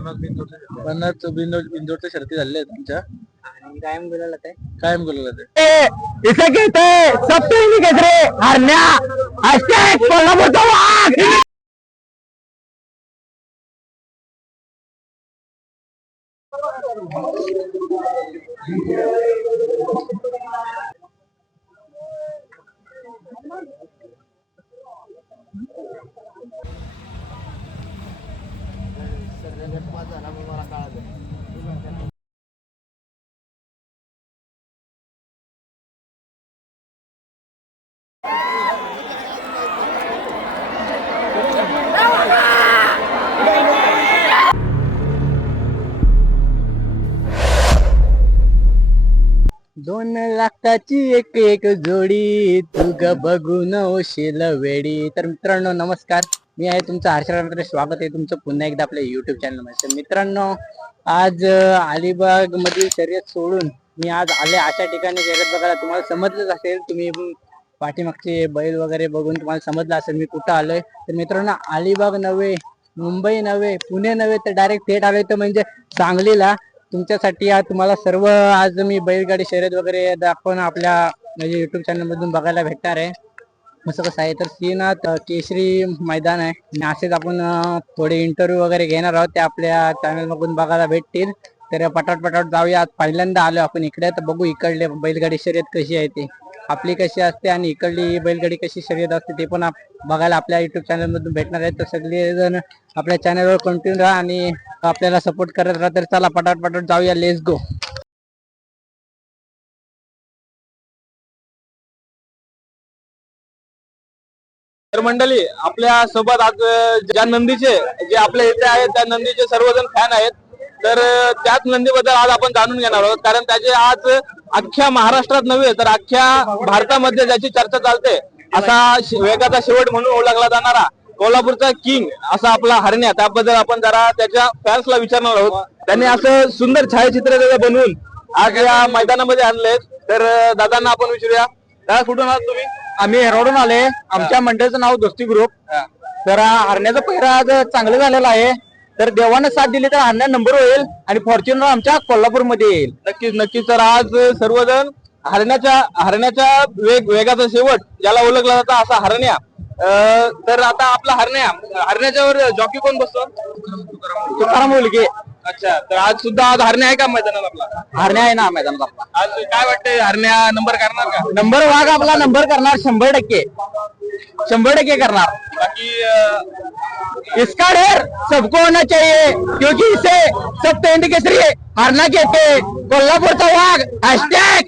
पन्नास बिंदोड बिंदोडच्या शर्ती झालेल्या आहेत आमच्या. आणि कायम बोलायला ते कायम बोलला ते इसे कहते हरण्या. hashtag कोल्हापूरचा वाघ. दोन लाखाची एक एक जोडी तुग बघून होशील वेडी. तर मित्रांनो नमस्कार. मी आहे तुमचं हर्षरामध्ये स्वागत आहे तुमचं पुन्हा एकदा आपल्या युट्यूब चॅनलमध्ये. तर मित्रांनो आज अलिबाग मधील शर्यत सोडून मी आज आले अशा ठिकाणी शर्यत बघायला. तुम्हाला समजलंच असेल तुम्ही पाठीमागचे बैल वगैरे बघून तुम्हाला समजलं असेल मी कुठं आलोय. तर मित्रांनो अलिबाग नव्हे मुंबई नव्हे पुणे नव्हे तर डायरेक्ट थेट आलोय. तर म्हणजे सांगलीला तुमच्यासाठी आज तुम्हाला सर्व आज मी बैलगाडी शर्यत वगैरे दाखवून आपल्या म्हणजे युट्यूब चॅनल मधून बघायला भेटणार आहे. असं कसं आहे तर श्रीनाथ अं, केशरी मैदान आहे. आणि असेच आपण थोडे इंटरव्ह्यू वगैरे घेणार आहोत. ते आपल्या चॅनल मधून बघायला भेटतील. तर पटाट पटाट जाऊया आज पहिल्यांदा आलो आपण इकडे. तर बघू इकडले बैलगाडी शर्यत कशी आहे ती. आपली कशी असते आणि इकडली बैलगाडी कशी शर्यत असते ते पण आप- बघायला आपल्या युट्यूब चॅनलमधून भेटणार आहे. तर सगळेजण आपल्या चॅनलवर कंटिन्यू राहा आणि आपल्याला सपोर्ट करत राहा. तर चला पटाट पटाट जाऊया. लेस गो तर मंडळी आपल्यासोबत आज ज्या नंदीचे जे आपल्या इथे आहेत त्या नंदीचे सर्वजण फॅन आहेत. तर त्याच नंदीबद्दल आज आपण जाणून घेणार आहोत. कारण त्याचे आज अख्ख्या महाराष्ट्रात नव्हे तर अख्ख्या भारतामध्ये ज्याची चर्चा चालते असा वेगाचा शेवट म्हणून ओळखला जाणारा कोल्हापूरचा किंग असा आपला हरण्या. त्याबद्दल आपण जरा त्याच्या फॅन्सला विचारणार आहोत. त्यांनी असं सुंदर छायाचित्र त्याचं बनवून आज या मैदानामध्ये आणले तर दादांना आपण विचारूया. दादा कुठून आहात तुम्ही? आम्ही हेरोडून आले आमच्या मंडळीचं नाव दोस्ती ग्रुप तर हरण्याचा पहिरा आज चांगलं झालेला आहे. तर देवानं साथ दिली तर हरण्या नंबर होईल आणि फॉर्च्युनर आमच्या कोल्हापूरमध्ये येईल. नक्कीच नक्कीच. तर आज सर्वजण हरण्याच्या हरण्याच्या वेग वेगाचा शेवट ज्याला ओळखला जातं असा हरण्या. तर आता आपला हरण्या हरण्याच्यावर जॉकी कोण बसतो? तुकाराम मुलगे. अच्छा तर आज सुद्धा आज हरण्या आहे का मैदानात आपला? हरण्या आहे ना मैदानात आपला. आज काय वाटतंय हरण्या नंबर करणार का? नंबर वाघ आपला नंबर करणार शंभर टक्के. शंभर टक्के करणार. बाकी अं, इसका डर सबको होना चाहिए क्योंकि इसे सब तो केसरी हारना कहते कोल्हापूरचा वाघ हॅशटॅग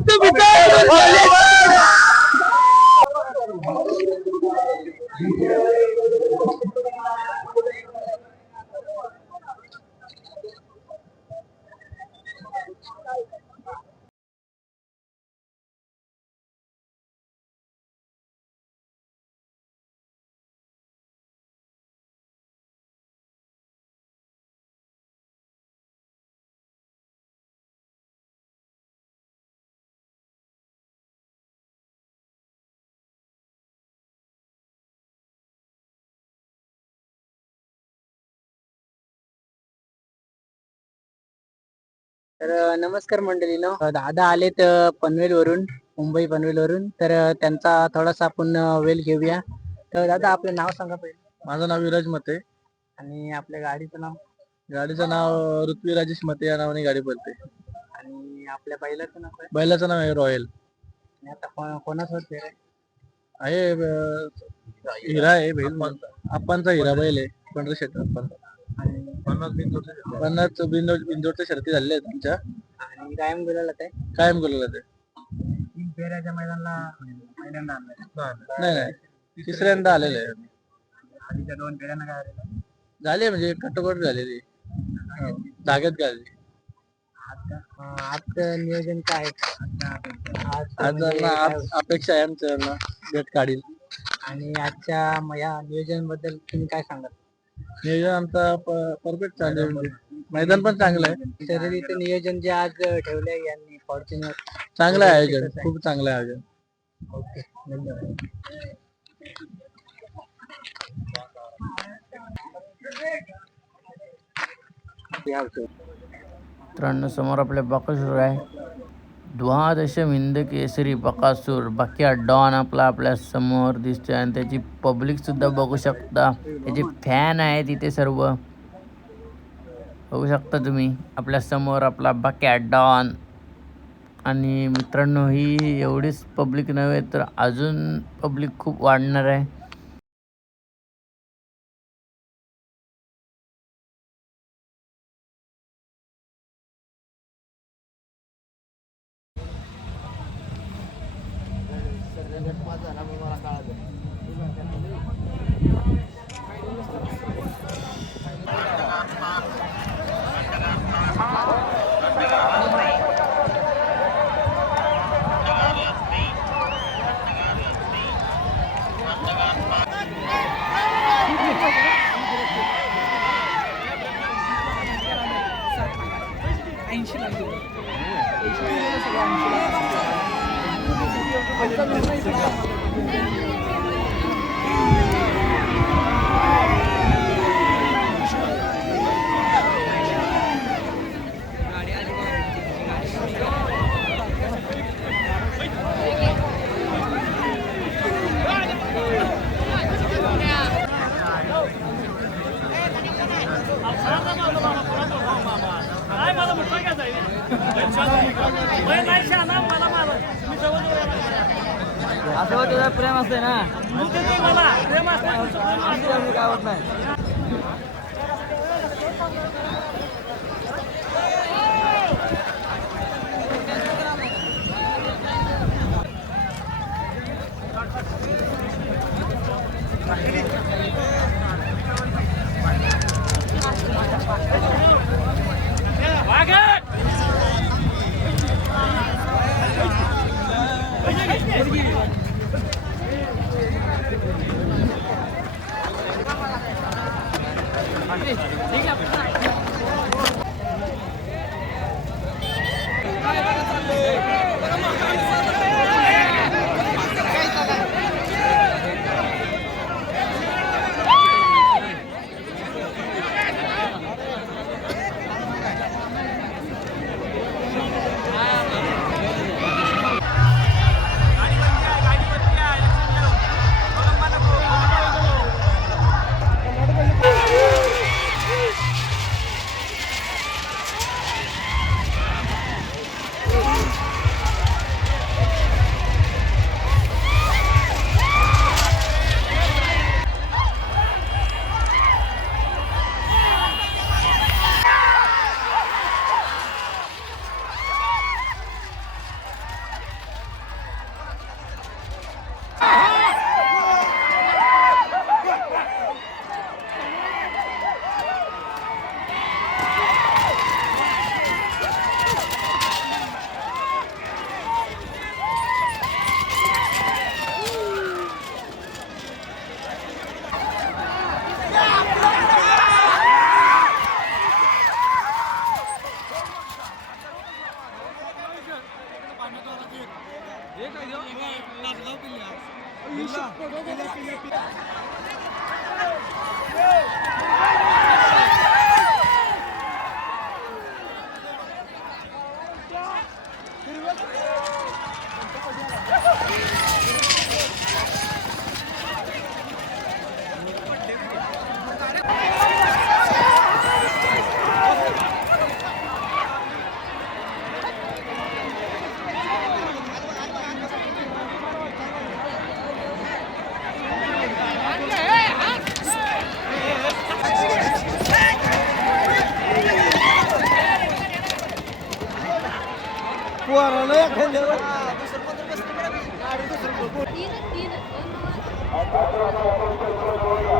muito obrigado! Olha! तर नमस्कार मंडळीनो. दादा आलेत पनवेल वरून मुंबई पनवेल वरून तर त्यांचा थोडासा आपण वेल घेऊया. तर दादा आपलं नाव सांगा पहिले. माझं नाव विराज मते. आणि आपल्या गाडीचं नाव? गाडीचं नाव ऋत्वी राजेश मते या नावाने गाडी बोलते आणि आपल्या बैलाचं नाव काय? बैलाचं नाव आहे रॉयल. आणि आता को- कोणासोबत फेर आहे? आहे अं, हिरा आहे बैल आप्पांचा हिरा बैल आहे पंधरा शेट आणि पन्नास बिंदोड बिंदोडच्या शर्ती झालेल्या आहेत आमच्या आणि कायम बोलायला ते कायम बोलला ते तीन फेऱ्याच्या मैदानाला पहिल्यांदा आणलं नाही नाही. तिसऱ्यांदा आलेलं आहे. आधीच्या दोन फेऱ्यांना काय आलेलं? झाले म्हणजे कटोकट झालेली. हो, जागेत गाजली. आज नियोजन काय आहे? आज आज म्हणजे आज अपेक्षा आहे आमच्या ना. गट काढील आणि आजच्या म- या नियोजनबद्दल तुम्ही काय सांगाल? नियोजन आमचा परफेक्ट चालू आहे. मैदान पण चांगलं आहे. शर्यतीचं नियोजन जे आज ठेवलंय यांनी फॉर्च्युनर. चांगलं आहे आयोजन. खूप चांगलं आहे आयोजन. ओके धन्यवाद. मित्रांनो समोर आपल्या सुरू आहे. द्वादश हिंद केसरी बकासूर बाकी डॉन आपला आपल्यासमोर दिसतोय आणि त्याची पब्लिक सुद्धा बघू शकता. त्याचे फॅन आहे तिथे सर्व. बघू शकता तुम्ही आपल्यासमोर आपला बक्या डॉन. आणि मित्रांनो ही एवढीच पब्लिक नव्हे तर अजून पब्लिक खूप वाढणार आहे असं तुझं प्रेम असते ना. काय होत नाही. 好，好，好，好，好，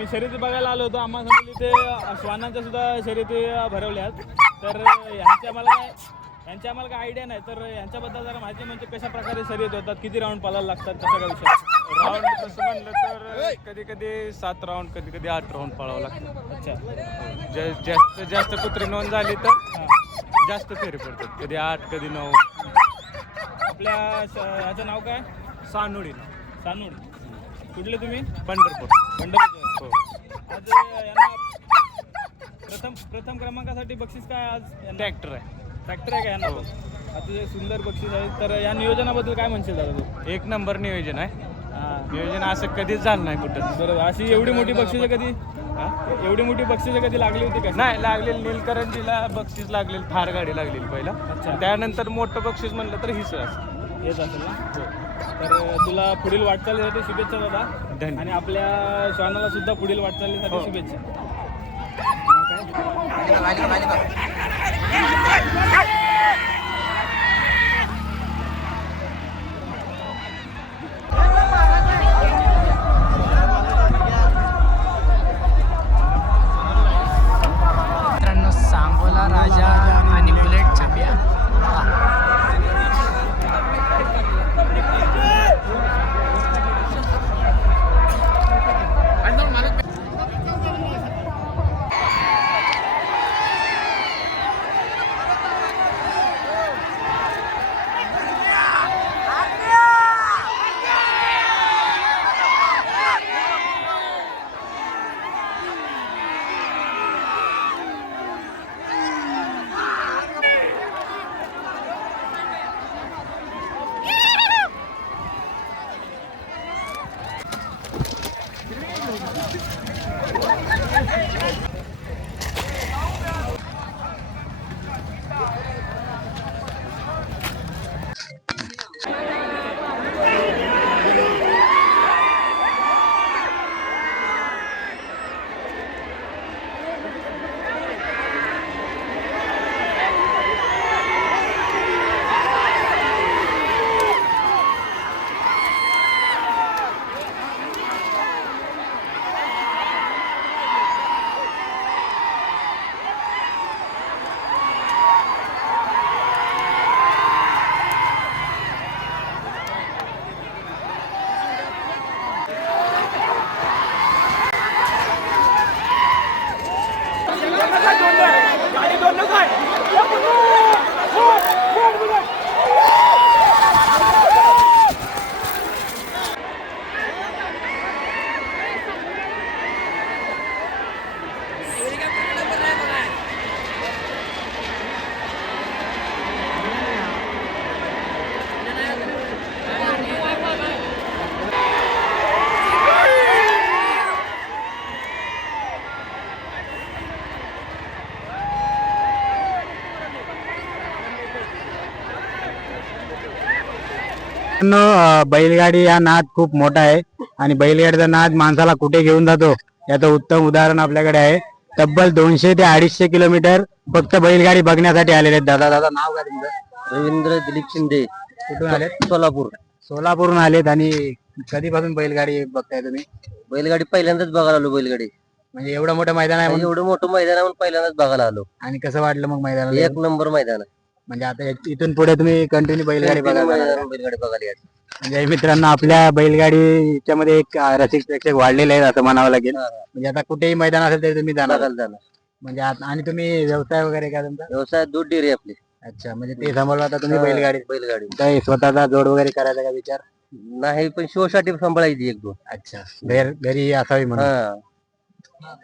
आम्ही शर्यती बघायला आलो होतो. आम्हाला समजली ते श्वानांच्या सुद्धा शर्यती भरवल्यात. तर यांच्या आम्हाला काय यांच्या आम्हाला काय आयडिया नाही. तर यांच्याबद्दल जरा माहिती म्हणजे कशा प्रकारे शर्यत होतात किती राऊंड पालायला लागतात कसा काय विषय? राऊंड तसं म्हणलं तर कधी कधी सात राऊंड कधी कधी आठ राऊंड पळावं लागतं. अच्छा. जा- जास्त जास्त कुत्री नोंद झाली तर जास्त फेरी पडतात. कधी आठ कधी नऊ. आपल्या श- ह्याचं नाव काय? सानुडी. सानूड. कुठले तुम्ही? पंढरपूर. पंढरपूर. हो. आज यांना प्रथम प्रथम क्रमांकासाठी बक्षीस काय आज? ट्रॅक्टर आहे. ट्रॅक्टर आहे का यांना? अतिशय सुंदर बक्षीस आहे तर या नियोजनाबद्दल काय म्हणशील दादा तू? एक नंबर नियोजन आहे. हा. नियोजन असं कधीच झालं नाही कुठं. बरोबर. अशी एवढी मोठी बक्षिसं कधी? हा? एवढी मोठी बक्षिसं कधी लागली होती का? नाही लागलेली. नीलकरंजीला बक्षीस लागलेली. थार गाडी लागलेली पहिला. त्यानंतर मोठं बक्षीस म्हणलं तर हिच येत असेल ना? तर तुला पुढील वाटचालीसाठी शुभेच्छा दादा धन्यवाद. आणि आपल्या श्वानाला सुद्धा पुढील वाटचालीसाठी हो. शुभेच्छा बैलगाडी हा नाद खूप मोठा आहे आणि बैलगाडीचा नाद माणसाला कुठे घेऊन जातो याचं उत्तम उदाहरण आपल्याकडे आहे. तब्बल दोनशे ते अडीचशे किलोमीटर फक्त बैलगाडी बघण्यासाठी आलेले आहेत दादा. दादा नाव काय तुमचं? रवींद्र दिलीप शिंदे. कुठून आलेत? सोलापूर. सोलापूरहून आलेत आणि कधीपासून बैलगाडी बघताय तुम्ही? बैलगाडी पहिल्यांदाच बघायला आलो बैलगाडी. म्हणजे एवढं मोठं मैदान आहे एवढं मोठं मैदान आहे म्हणून पहिल्यांदाच बघायला आलो. आणि कसं वाटलं मग मैदानाला? एक नंबर मैदान आहे. म्हणजे आता इथ- इथून पुढे तुम्ही कंटिन्यू बैलगाडी बघायला जाणार बैलगाडी बघायला यायचं. म्हणजे मित्रांनो आपल्या बैलगाडीच्या मध्ये एक रसिक प्रेक्षक वाढलेले आहेत असं म्हणावं लागेल. म्हणजे आता कुठेही मैदान असेल तरी तुम्ही जाणार. बघायला जाणार. म्हणजे आत- आणि तुम्ही व्यवसाय वगैरे का तुमचा? व्यवसाय दूध डेअरी आपली. अच्छा म्हणजे ते सांभाळून आता तुम्ही बैलगाडी बैलगाडी. काही स्वतःचा जोड वगैरे करायचा का विचार? नाही पण शो साठी सांभाळायची एक दोन. अच्छा घर घरी असावी म्हणून. हा.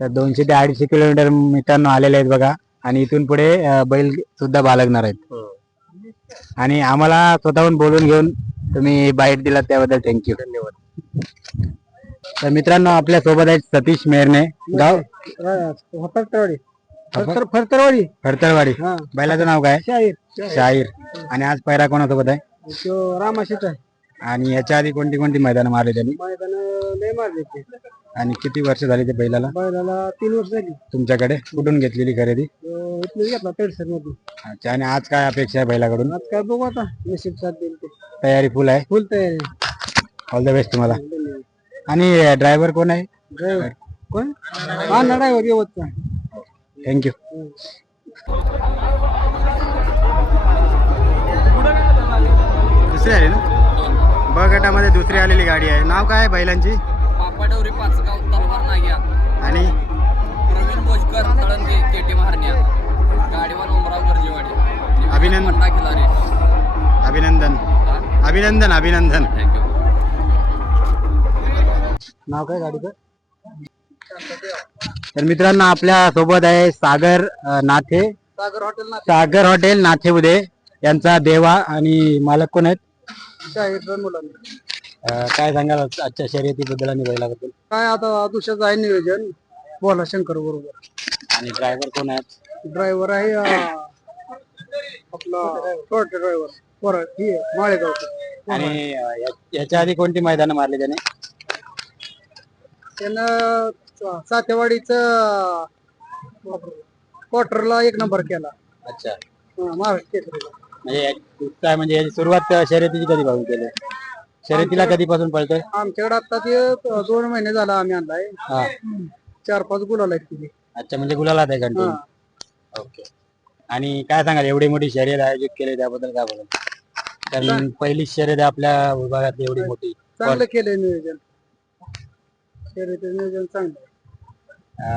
तर दोनशे ते अडीचशे किलोमीटर मित्रांनो आलेले आहेत बघा. आणि इथून पुढे अं, बैल सुद्धा बाळगणार आहेत. हो. आणि आम्हाला स्वतःहून बोलून घेऊन तुम्ही बाईट दिलात त्याबद्दल थँक्यू धन्यवाद. तर मित्रांनो आपल्यासोबत आहेत सतीश मेरने गाव? फरतरवाडी. फरतरवाडी. फरतरवाडी. बैलाचं नाव काय? शाहीर. शाहीर. आणि आज पैरा कोणासोबत आहे? रामाशीच आहे. आणि याच्या आधी कोणती कोणती मैदान मारले त्यांनी? मैदान लय मारले ते आणि किती वर्ष झाली ते बैलाला? बैलाला तीन वर्ष झाली. तुमच्याकडे? कुठून घेतलेली खरेदी? अं, इथलं घेतला पेडसरमध्ये अच्छा आणि आज काय अपेक्षा आहे बैलाकडून? आज काय बघू आता नशीब साथ देईल ते. तयारी फुल आहे? फुल तयारी. ऑल द बेस्ट तुम्हाला. आणि ड्रायव्हर कोण आहे? ड्रायव्हर कोण? हा ना ड्रायव्हर येवतचा थँक्यू दुसरी आली ना? ब गटामध्ये दुसरी आलेली गाडी आहे. नाव काय आहे बैलांची? पाचगाव तलवार नाग्या आणि? प्रवीण बोजकर तळंगे केटी महारण्या. गाडीवान उमराव गरजेवाडी. अभिनंदन. खिलारे अभिनंदन अभिनंदन. अभिनंदन थँक्यू नाव काय गाडीचं? तर मित्रांनो आपल्यासोबत आहे सागर नाथे. सागर हॉटेल सागर हॉटेल नाथे उदे यांचा देवा आणि मालक कोण आहेत. काय सांगाल आज- आजच्या शर्यतीबद्दल आणि बैलाबद्दल? काय आता दुसऱ्याचं आहे नियोजन. बोला शंकर बरोबर. आणि ड्रायव्हर कोण आहेत? ड्रायव्हर आहे अं, आपला छोटा ड्रायव्हर बरं ही आहे, माळेगावचा. आणि अ, या- याच्या आधी कोणती मैदानं मारली त्याने? त्यानं सातेवाडीच क्वार्टरला एक नंबर केला. अच्छा. हा, महाराष्ट्र केसरीला. म्हणजे या- काय म्हणजे याची सुरुवात शर्यतीची कधी पासून केली? शर्यतीला कधीपासून पळतोय? आमच्याकडे आता ते दोन महिने झाला आम्ही आणलाय. हा. चार पाच गुलाल आहेत तिथे. अच्छा म्हणजे गुलाला आहे कंटिन्यू. ओके. आणि काय सांगाल एवढी मोठी शर्यत आयोजित केली त्याबद्दल काय बोलाल? कारण पहिली शर्यत आहे आपल्या विभागात एवढी मोठी. चांगलं केलंय नियोजन. शर्यतीचं नियोजन चांगलं आहे.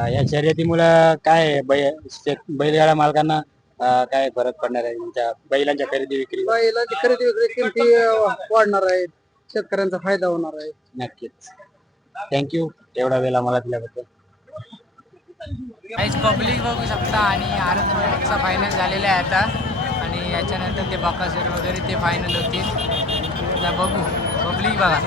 अं, या शर्यतीमुळं काय बै शेत- बैलगाडा मालकांना अं, काय फरक पडणार आहे? तुमच्या बैलांच्या खरेदी विक्री? बैलाची खरेदी विक्री किमती अं, वाढणार आहेत. शेतकऱ्यांचा फायदा होणार आहे. नक्कीच. थँक्यू एवढा वेळ आम्हाला दिल्याबद्दल. काहीच पब्लिक बघू शकता आणि आरतचा फायनल झालेला आहे आता. आणि याच्यानंतर ते बाकासूर वगैरे ते फायनल होतील. बघू. पब्लिक बघा.